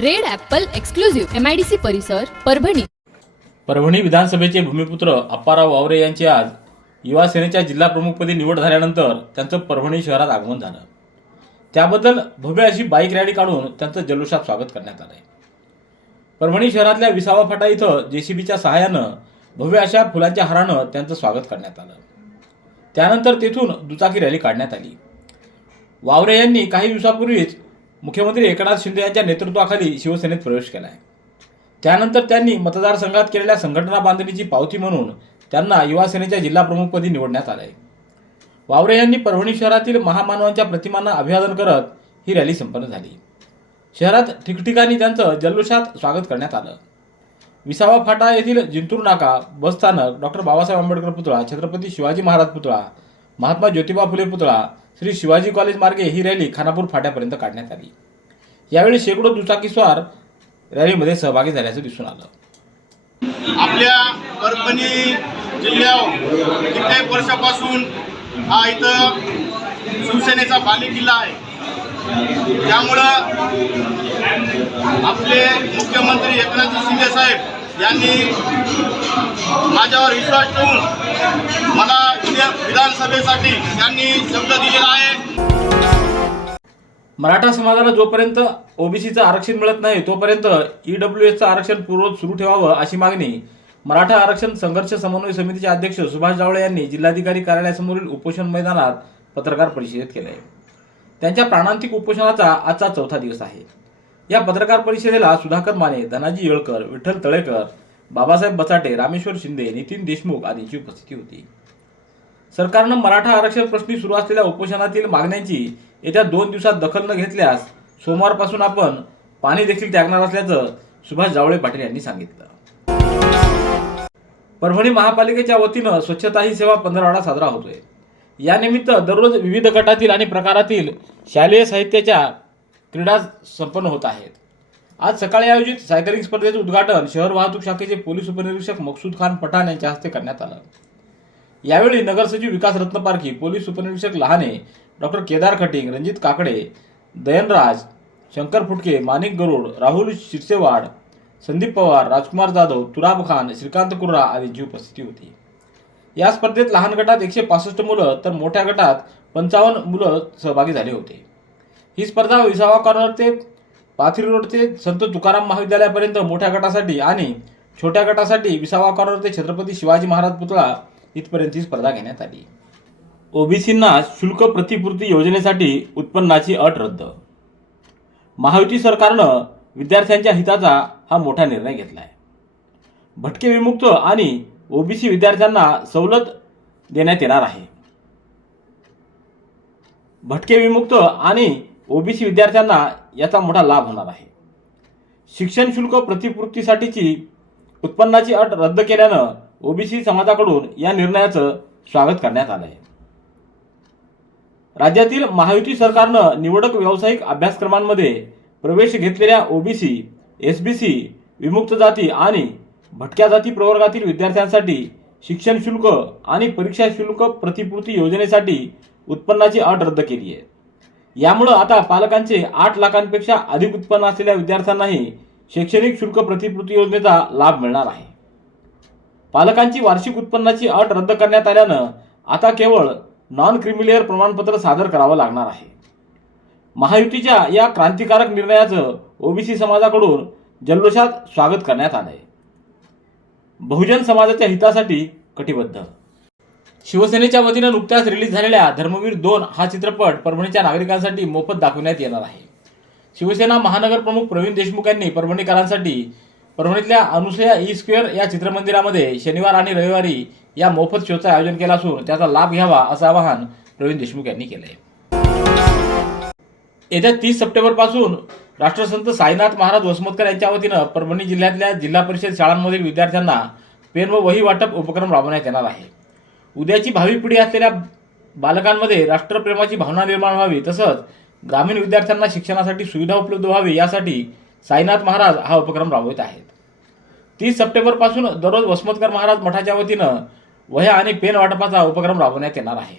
Red apple exclusive MIDC परिसर परभणी. परभणी विधानसभेचे भूमिपुत्र अप्पाराव वावरे यांची आज युवा सेनेच्या जिल्हा प्रमुखपदी निवड झाल्यानंतर त्यांचं परभणी शहरात आगमन झालं. त्याबद्दल भव्य अशी बाईक रॅली काढून त्यांचं जल्लोषात स्वागत करण्यात आलंय. परभणी शहरातल्या विसावा फाटा इथं जेसीबीच्या सहाय्यानं भव्य अशा फुलांच्या हारानं त्यांचं स्वागत करण्यात आलं. त्यानंतर तेथून दुचाकी रॅली काढण्यात आली. वावरे यांनी काही दिवसापूर्वीच मुख्यमंत्री एकनाथ शिंदे यांच्या नेतृत्वाखाली शिवसेनेत प्रवेश केला आहे त्यानंतर त्यांनी मतदारसंघात केलेल्या संघटना बांधणीची पावती म्हणून त्यांना युवासेनेच्या जिल्हाप्रमुखपदी निवडण्यात प्रमुखपदी आहे वावरे यांनी परभणी शहरातील महामानवांच्या प्रतिमांना अभिवादन करत ही रॅली संपन्न झाली. शहरात ठिकठिकाणी त्यांचं जल्लोषात स्वागत करण्यात आलं. विसावा फाटा येथील जिंतूर नाका बसस्थानक डॉक्टर बाबासाहेब आंबेडकर पुतळा छत्रपती शिवाजी महाराज पुतळा महात्मा ज्योतिबा फुले पुतळा श्री शिवाजी कॉलेज मार्गे ही रॅली खानापूर फाट्यापर्यंत काढण्यात आली. यावेळी शेकडो दुचाकीस्वार रॅलीमध्ये सहभागी झाल्याचं दिसून आलं. आपल्या परभणी जिल्ह्यावर कित्येक वर्षापासून हा इथं शिवसेनेचा बालेकिल्ला आहे. त्यामुळं आपले मुख्यमंत्री एकनाथ शिंदे साहेब यांनी माझ्यावर विश्वास ठेवून मला विधानसभेसाठी त्यांनी शब्द दिलेला आहे. मराठा समाजाला जोपर्यंत ओबीसीचं आरक्षण मिळत नाही तोपर्यंत ईडब्ल्यू एसचं आरक्षण पूर्वत सुरू ठेवावं अशी मागणी मराठा आरक्षण संघर्ष समन्वय समितीचे अध्यक्ष सुभाष जावळे यांनी जिल्हाधिकारी कार्यालयासमोरील उपोषण मैदानात पत्रकार परिषदेत केले त्यांच्या प्राणांतिक उपोषणाचा आजचा चौथा दिवस आहे. या पत्रकार परिषदेला सुधाकर माने धनाजी येळकर विठ्ठल तळेकर बाबासाहेब बचाटे रामेश्वर शिंदे नितीन देशमुख आदींची उपस्थिती होती. सरकारनं मराठा आरक्षण प्रश्नी सुरू असलेल्या उपोषणातील मागण्यांची येत्या दोन दिवसात दखल न घेतल्यास सोमवारपासून आपण पाणी देखील त्यागणार असल्याचं सुभाष जावळे पाटील यांनी सांगितलं. परभणी महापालिकेच्या वतीनं स्वच्छता ही सेवा पंधरवाडा साजरा होतोय. यानिमित्त दररोज विविध गटातील आणि प्रकारातील शालेय साहित्याच्या क्रीडा संपन्न होत आहेत. आज सकाळी आयोजित सायकलिंग स्पर्धेचं उद्घाटन शहर वाहतूक शाखेचे पोलीस उपनिरीक्षक मकसूद खान पठाण यांच्या हस्ते करण्यात आलं. यावेळी नगरसचिव विकास रत्नपारखी पोलीस उपनिरीक्षक लहाने डॉक्टर केदार खटिंग रणजित काकडे दयनराज शंकर फुटके माणिक गरुड राहुल शिरसेवाड संदीप पवार राजकुमार जाधव तुराब खान श्रीकांत कुर्रा आदींची उपस्थिती होती. या स्पर्धेत लहान गटात एकशे पासष्ट मुलं तर मोठ्या गटात पंचावन्न मुलं सहभागी झाले होते. ही स्पर्धा विसावा कॉर्नर ते पाथरी रोड ते संत तुकाराम महाविद्यालयापर्यंत मोठ्या गटासाठी आणि छोट्या गटासाठी विसावा कॉर्नर ते छत्रपती शिवाजी महाराज पुतळा इथपर्यंत ही स्पर्धा घेण्यात आली. ओबीसींना शुल्क प्रतिपूर्ती योजनेसाठी उत्पन्नाची अट रद्द. महायुती सरकारनं विद्यार्थ्यांच्या हिताचा हा मोठा निर्णय घेतला आहे भटके विमुक्त आणि ओबीसी विद्यार्थ्यांना सवलत देण्यात येणार आहे. भटके विमुक्त आणि ओबीसी विद्यार्थ्यांना याचा मोठा लाभ होणार आहे. शिक्षण शुल्क प्रतिपूर्तीसाठीची उत्पन्नाची अट रद्द केल्यानं ओबीसी समाजाकडून या निर्णयाचं स्वागत करण्यात आलं आहे. राज्यातील महायुती सरकारनं निवडक व्यावसायिक अभ्यासक्रमांमध्ये प्रवेश घेतलेल्या ओबीसी एसबीसी विमुक्त जाती आणि भटक्या जाती प्रवर्गातील विद्यार्थ्यांसाठी शिक्षण शुल्क आणि परीक्षा शुल्क प्रतिपूर्ती योजनेसाठी उत्पन्नाची अट रद्द केली आहे. यामुळं आता पालकांचे आठ लाखांपेक्षा अधिक उत्पन्न असलेल्या विद्यार्थ्यांनाही शैक्षणिक शुल्क प्रतिपूर्ती योजनेचा लाभ मिळणार आहे. पालकांची वार्षिक उत्पन्नाची अट रद्द करण्यात आल्यानं आता केवळ नॉन क्रिमिलेअर प्रमाणपत्र सादर करावं लागणार आहे. महायुतीच्या या क्रांतिकारक निर्णयाचं ओबीसी समाजाकडून जल्लोषात स्वागत करण्यात आलंय. बहुजन समाजाच्या हितासाठी कटिबद्ध. शिवसेनेच्या वतीनं नुकत्याच रिलीज झालेल्या धर्मवीर दोन हा चित्रपट परभणीच्या नागरिकांसाठी मोफत दाखवण्यात येणार आहे. शिवसेना महानगर प्रमुख प्रवीण देशमुख यांनी परभणीकरांसाठी परभणीतल्या अनुसया ई स्क्वेअर या चित्रमंदिरामध्ये शनिवार आणि रविवारी या मोफत शोचं आयोजन केलं असून त्याचा लाभ घ्यावा असं आवाहन प्रवीण देशमुख यांनी केलंय. येत्या तीस सप्टेंबरपासून राष्ट्रसंत साईनाथ महाराज वसमतकर यांच्या वतीनं परभणी जिल्ह्यातल्या जिल्हा परिषद शाळांमधील विद्यार्थ्यांना पेन व वही वाटप उपक्रम राबवण्यात येणार आहे. उद्याची भावी पिढी असलेल्या बालकांमध्ये राष्ट्रप्रेमाची भावना निर्माण व्हावी तसंच ग्रामीण विद्यार्थ्यांना शिक्षणासाठी सुविधा उपलब्ध व्हावी यासाठी साईनाथ महाराज हा उपक्रम राबवित आहेत. तीस सप्टेंबरपासून दररोज वसमतकर महाराज मठाच्या वतीनं वह्या आणि पेन वाटपाचा उपक्रम राबवण्यात येणार आहे.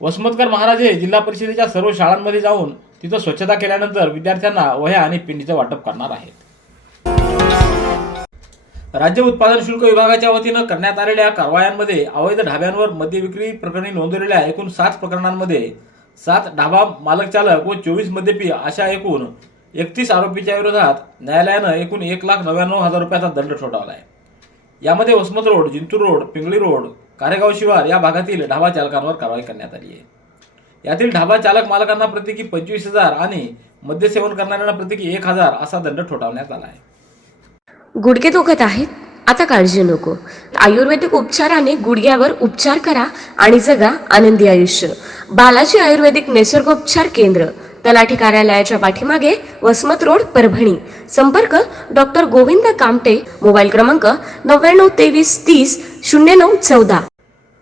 वसमतकर महाराज हे जिल्हा परिषदेच्या सर्व शाळांमध्ये जाऊन तिथं स्वच्छता केल्यानंतर विद्यार्थ्यांना वह्या आणि पिंडीचं वाटप करणार आहेत. राज्य उत्पादन शुल्क विभागाच्या वतीनं करण्यात आलेल्या कारवायांमध्ये अवैध ढाब्यांवर मद्य विक्री प्रकरणी नोंदवलेल्या एकूण सात प्रकरणांमध्ये सात ढाबा मालक चालक व चोवीस मद्यपी अशा एकूण एकतीस आरोपीच्या विरोधात न्यायालयानं एकूण एक लाख नव्याण्णव हजार रुपयाचा दंड ठोठावला आहे. यामध्ये Vasmat road Jintur road Pingali road Karegaon शिवार या भागातील ढाबा चालकांवर कारवाई करण्यात आली आहे. यातील ढाबा चालक मालकांना प्रत्येकी पंचवीस हजार आणि मद्यसेवन करणाऱ्यांना प्रत्येकी एक हजार असा दंड ठोठावण्यात आला आहे. गुडघे दुखत आहेत. आता काळजी नको. आयुर्वेदिक उपचाराने गुडघ्यावर उपचार करा आणि जगा आनंदी आयुष्य. बालाजी आयुर्वेदिक निसर्गोपचार केंद्र तलाठी कार्यालयाच्या पाठीमागे वसमत रोड परभणी. संपर्क डॉक्टर गोविंद कामटे मोबाईल क्रमांक नव्याण्णव तेवीस तीस शून्य नऊ चौदा.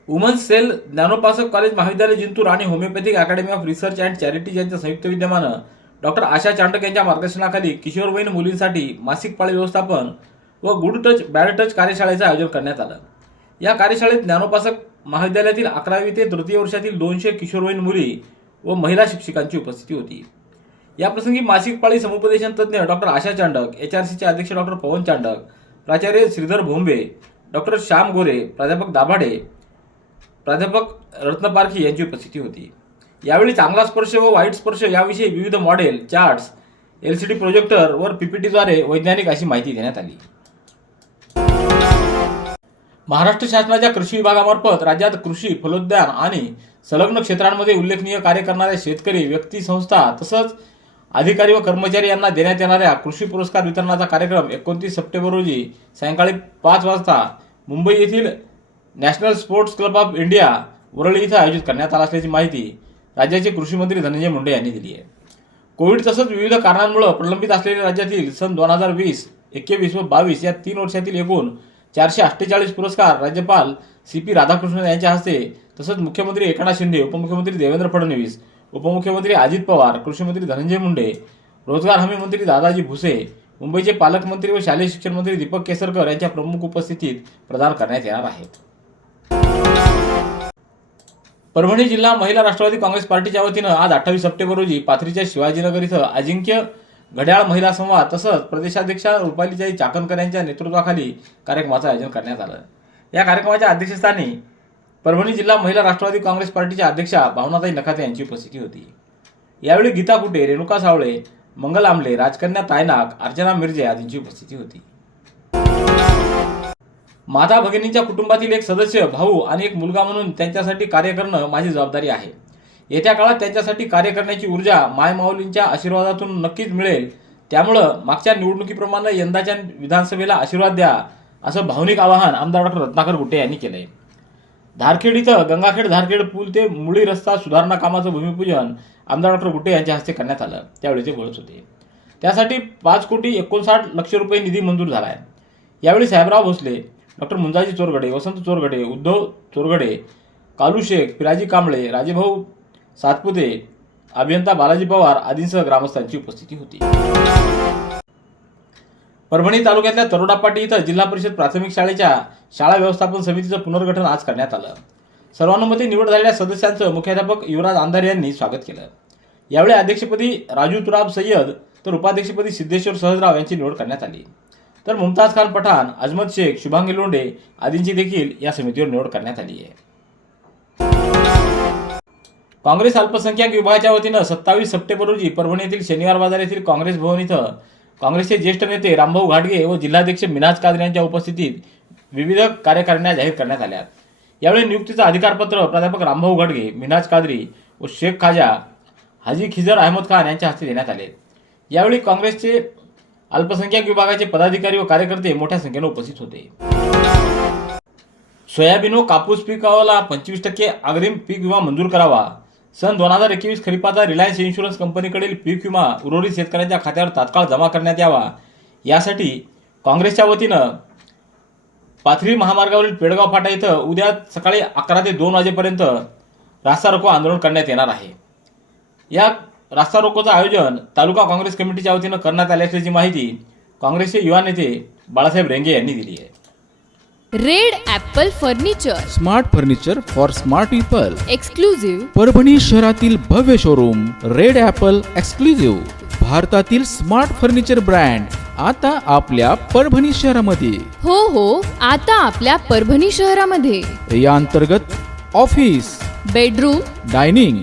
वुमन्स सेल ज्ञानोपासक कॉलेज महाविद्यालय जिंतूर आणि homeopathic academy of research and charities यांच्या संयुक्त विद्यमानं डॉक्टर आशा चांडक यांच्या मार्गदर्शनाखाली किशोरवयीन मुलींसाठी मासिक पाळी व्यवस्थापन व गुड टच बॅड टच कार्यशाळेचं आयोजन करण्यात आलं. या कार्यशाळेत ज्ञानोपासक महाविद्यालयातील अकरावी ते तृतीय वर्षातील दोनशे किशोरवयीन मुली व महिला शिक्षिकांची उपस्थिती होती. याप्रसंगी मासिक पाळी समुपदेशन तज्ज्ञ doctor Asha Chandak H R सीचे अध्यक्ष डॉक्टर पवन चांडक प्राचार्य श्रीधर भोंबे डॉक्टर श्याम गोरे प्राध्यापक दाभाडे प्राध्यापक रत्न पारखी यांची उपस्थिती होती. यावेळी चांगला स्पर्श व वाईट स्पर्श याविषयी विविध मॉडेल चार्ट्स एलसीडी प्रोजेक्टर वर पीपीटीद्वारे वैज्ञानिक अशी माहिती देण्यात आली. महाराष्ट्र शासनाच्या कृषी विभागामार्फत राज्यात कृषी फलोद्यान आणि संलग्न क्षेत्रांमध्ये उल्लेखनीय कार्य करणाऱ्या शेतकरी व्यक्ती संस्था तसंच अधिकारी व कर्मचारी यांना देण्यात येणाऱ्या कृषी पुरस्कार वितरणाचा कार्यक्रम एकोणतीस सप्टेंबर रोजी सायंकाळी पाच वाजता मुंबई येथील national sports club of India Worli इथं आयोजित करण्यात आला असल्याची माहिती राज्याचे कृषी मंत्री धनंजय मुंडे यांनी दिली आहे. कोविड तसंच विविध कारणांमुळे प्रलंबित असलेल्या राज्यातील सन दोन हजार वीस एकवीस व बावीस या तीन वर्षातील एकूण चारशे अठ्ठेचाळीस पुरस्कार राज्यपाल सी पी राधाकृष्णन यांच्या हस्ते तसंच मुख्यमंत्री एकनाथ शिंदे उपमुख्यमंत्री देवेंद्र फडणवीस उपमुख्यमंत्री अजित पवार कृषीमंत्री धनंजय मुंडे रोजगार हमी मंत्री दादाजी भुसे मुंबईचे पालकमंत्री व शालेय शिक्षण मंत्री दीपक केसरकर यांच्या प्रमुख उपस्थितीत प्रदान करण्यात येणार आहेत परभणी जिल्हा महिला राष्ट्रवादी काँग्रेस पार्टीच्या वतीनं आज अठ्ठावीस सप्टेंबर रोजी पाथरीच्या शिवाजीनगर इथं अजिंक्य घड्याळ महिला संवाद तसंच प्रदेशाध्यक्षा रुपालीजाई चाकणकर यांच्या नेतृत्वाखाली कार्यक्रमाचं आयोजन करण्यात आलं. या कार्यक्रमाच्या अध्यक्षस्थानी परभणी जिल्हा महिला राष्ट्रवादी काँग्रेस पार्टीच्या अध्यक्षा भावनाताई नखाते यांची उपस्थिती होती. यावेळी गीता कुटे रेणुका सावळे मंगल आमले राजकन्या तायनाक अर्चना मिर्जे आदींची उपस्थिती होती. माता भगिनींच्या कुटुंबातील एक सदस्य भाऊ आणि एक मुलगा म्हणून त्यांच्यासाठी कार्य करणं माझी जबाबदारी आहे. येत्या काळात त्यांच्यासाठी कार्य करण्याची ऊर्जा मायमाऊलींच्या आशीर्वादातून नक्कीच मिळेल. त्यामुळं मागच्या निवडणुकीप्रमाणे यंदाच्या विधानसभेला आशीर्वाद द्या असं भावनिक आवाहन आमदार डॉक्टर रत्नाकर गुट्टे यांनी केलंय. धारखेड इथं गंगाखेड धारखेड पूल ते मुळी रस्ता सुधारणा कामाचं भूमिपूजन आमदार डॉक्टर गुट्टे यांच्या हस्ते करण्यात आलं. त्यावेळी ते बोलत होते. त्यासाठी पाच कोटी एकोणसाठ लक्ष रुपये निधी मंजूर झाला आहे यावेळी साहेबराव भोसले डॉक्टर मुंजाजी चोरगडे वसंत चोरगडे उद्धव चोरगडे कालू शेख पिराजी कांबळे राजेभाऊ सातपुते अभियंता बालाजी पवार आदींसह ग्रामस्थांची उपस्थिती होती. परभणी तालुक्यातल्या तरोडापाटी इथं जिल्हा परिषद प्राथमिक शाळेच्या शाळा व्यवस्थापन समितीचं पुनर्गठन आज करण्यात आलं. सर्वानुमते निवड झालेल्या सदस्यांचं मुख्याध्यापक युवराज आंधार यांनी स्वागत केलं. यावेळी अध्यक्षपदी राजू तुराब सय्यद तर उपाध्यक्षपदी सिद्धेश्वर सहजराव यांची निवड करण्यात आली. तर मुमताज खान पठाण अजमत शेख शुभांगी लोंढे आदींची देखील या समितीवर निवड करण्यात आली आहे. काँग्रेस अल्पसंख्याक विभागाच्या वतीनं सत्तावीस सप्टेंबर रोजी परभणी येथील शनिवार बाजार येथील काँग्रेस भवन इथं काँग्रेसचे ज्येष्ठ नेते रामभाऊ घाटगे व जिल्हाध्यक्ष मिनाज कादरी यांच्या उपस्थितीत विविध कार्यकारिण्या जाहीर करण्यात आल्या. यावेळी नियुक्तीचं अधिकारपत्र प्राध्यापक रामभाऊ घाटगे मिनाज कादरी व शेख खाजा हाजी खिजर अहमद खान यांच्या हस्ते देण्यात आले. यावेळी काँग्रेसचे अल्पसंख्याक विभागाचे पदाधिकारी व कार्यकर्ते मोठ्या संख्येने उपस्थित होते. सोयाबीन व कापूस पिकावाला पंचवीस टक्के अग्रिम पीक विमा मंजूर करावा. सन दोन हजार एकवीस खरीपाचा रिलायन्स इन्शुरन्स कंपनीकडील पीक विमा उर्वरित शेतकऱ्यांच्या खात्यावर तात्काळ जमा करण्यात यावा. यासाठी काँग्रेसच्या वतीनं पाथरी महामार्गावरील पेडगाव फाटा इथं उद्या सकाळी अकरा ते दोन वाजेपर्यंत रास्ता रोको आंदोलन करण्यात येणार आहे. या रास्ता रोकोचं आयोजन तालुका काँग्रेस कमिटीच्या वतीनं करण्यात आले असल्याची माहिती काँग्रेसचे युवा नेते बाळासाहेब रेंगे यांनी दिली आहे. Red Apple furniture. Smart furniture for smart people. Exclusive Parbhani शहरातील भव्य शोरूम रेड ॲपल एक्सक्लुझिव्ह. भारतातील स्मार्ट फर्निचर ब्रँड आता आपल्या परभणी शहरामध्ये. हो हो आता आपल्या परभणी शहरामध्ये. या अंतर्गत ऑफिस बेडरूम डायनिंग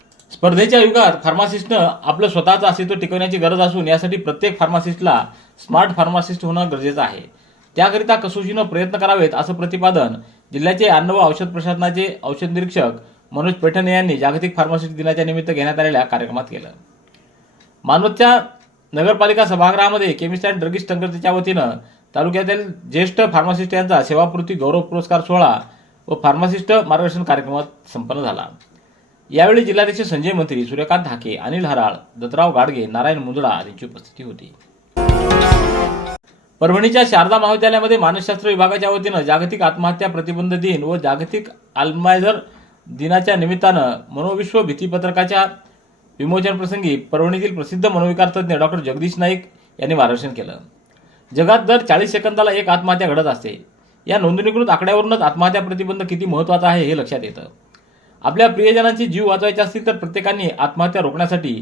स्पर्धेच्या युगात फार्मासिस्टनं आपलं स्वतःचं अस्तित्व टिकवण्याची गरज असून यासाठी प्रत्येक फार्मासिस्टला स्मार्ट फार्मासिस्ट होणं गरजेचं आहे. त्याकरिता कसोशीनं प्रयत्न करावेत असं प्रतिपादन जिल्ह्याचे अन्न व औषध प्रशासनाचे औषध निरीक्षक मनोज पैठणे यांनी जागतिक फार्मासिस्ट दिनाच्या निमित्त घेण्यात आलेल्या कार्यक्रमात केलं. मानवतच्या नगरपालिका सभागृहामध्ये केमिस्ट अँड ड्रगिस्ट संघटनेच्या वतीनं तालुक्यातील ज्येष्ठ फार्मासिस्ट यांचा सेवापूर्ती गौरव पुरस्कार सोहळा व फार्मासिस्ट मार्गदर्शन कार्यक्रमात संपन्न झाला. यावेळी जिल्हाध्यक्ष संजय मंत्री सूर्यकांत हाके अनिल हराळ दत्तराव गाडगे नारायण मुंदडा यांची उपस्थिती होती. परभणीच्या शारदा महाविद्यालयामध्ये मानसशास्त्र विभागाच्या वतीनं जागतिक आत्महत्या प्रतिबंध दिन व जागतिक अल्मायझर दिनाच्या निमित्तानं मनोविश्व भीतीपत्रकाच्या विमोचन प्रसंगी परभणीतील प्रसिद्ध मनोविकार तज्ज्ञ डॉक्टर जगदीश नाईक यांनी मार्गदर्शन केलं. जगात दर चाळीस सेकंदाला एक आत्महत्या घडत असते. या नोंदणीकृत आकड्यावरूनच आत्महत्या प्रतिबंध किती महत्त्वाचा आहे हे लक्षात येतं. आपल्या प्रियजनांची जीव वाचवायचे असतील तर प्रत्येकाने आत्महत्या रोखण्यासाठी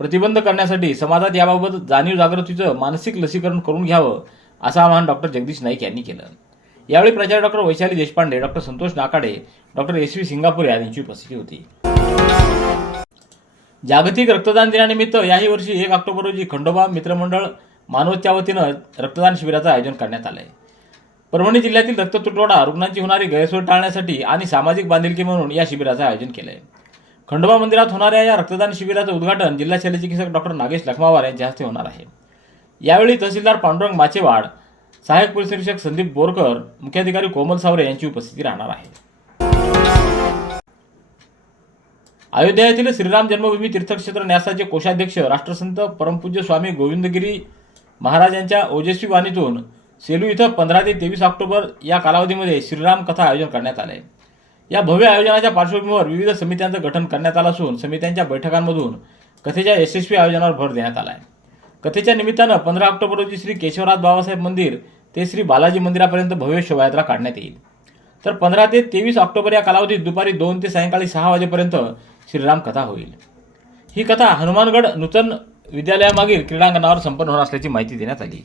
प्रतिबंध करण्यासाठी समाजात याबाबत जाणीव जागृतीचं मानसिक लसीकरण करून घ्यावं असं आवाहन डॉक्टर जगदीश नाईक यांनी केलं. यावेळी प्राचार्य doctor Vaishali Deshpande doctor Santosh Nakade doctor S V Singapore यांची उपस्थिती होती. जागतिक रक्तदान दिनानिमित्त याही वर्षी एक ऑक्टोबर रोजी खंडोबा मित्रमंडळ मानवत्या वतीनं रक्तदान शिबिराचं आयोजन करण्यात आलं आहे परभणी जिल्ह्यातील रक्त तुटवडा रुग्णांची होणारी गैरसोय टाळण्यासाठी आणि सामाजिक बांधिलकी म्हणून या शिबिराचं आयोजन केलं आहे खंडोबा मंदिरात होणाऱ्या या रक्तदान शिबिराचं उद्घाटन जिल्हा शल्यचिकित्सक डॉक्टर नागेश लखमावार यांच्या हस्ते होणार आहे. यावेळी तहसीलदार पांडुरंग माचेवाड सहाय्यक पोलीस निरीक्षक संदीप बोरकर मुख्याधिकारी कोमल सावरे यांची उपस्थिती राहणार आहे. अयोध्या येथील श्रीराम जन्मभूमी तीर्थक्षेत्र न्यासाचे कोषाध्यक्ष राष्ट्रसंत परमपूज्य स्वामी गोविंदगिरी महाराज यांच्या ओजस्वी वाणीतून सेलू इथं पंधरा ते तेवीस ऑक्टोबर या कालावधीमध्ये श्रीराम कथा आयोजन करण्यात आलं आहे या भव्य आयोजनाच्या पार्श्वभूमीवर विविध समित्यांचं गठन करण्यात आलं असून समित्यांच्या बैठकांमधून कथेच्या यशस्वी आयोजनावर भर देण्यात आला आहे कथेच्या निमित्तानं पंधरा ऑक्टोबर रोजी श्री केशवराज बाबासाहेब मंदिर ते श्री बालाजी मंदिरापर्यंत भव्य शोभायात्रा काढण्यात येईल. तर पंधरा ते तेवीस ऑक्टोबर या कालावधीत दुपारी दोन ते सायंकाळी सहा वाजेपर्यंत श्रीराम कथा होईल. ही कथा हनुमानगड नूतन विद्यालयामागील क्रीडांगणावर संपन्न होणार असल्याची माहिती देण्यात आली.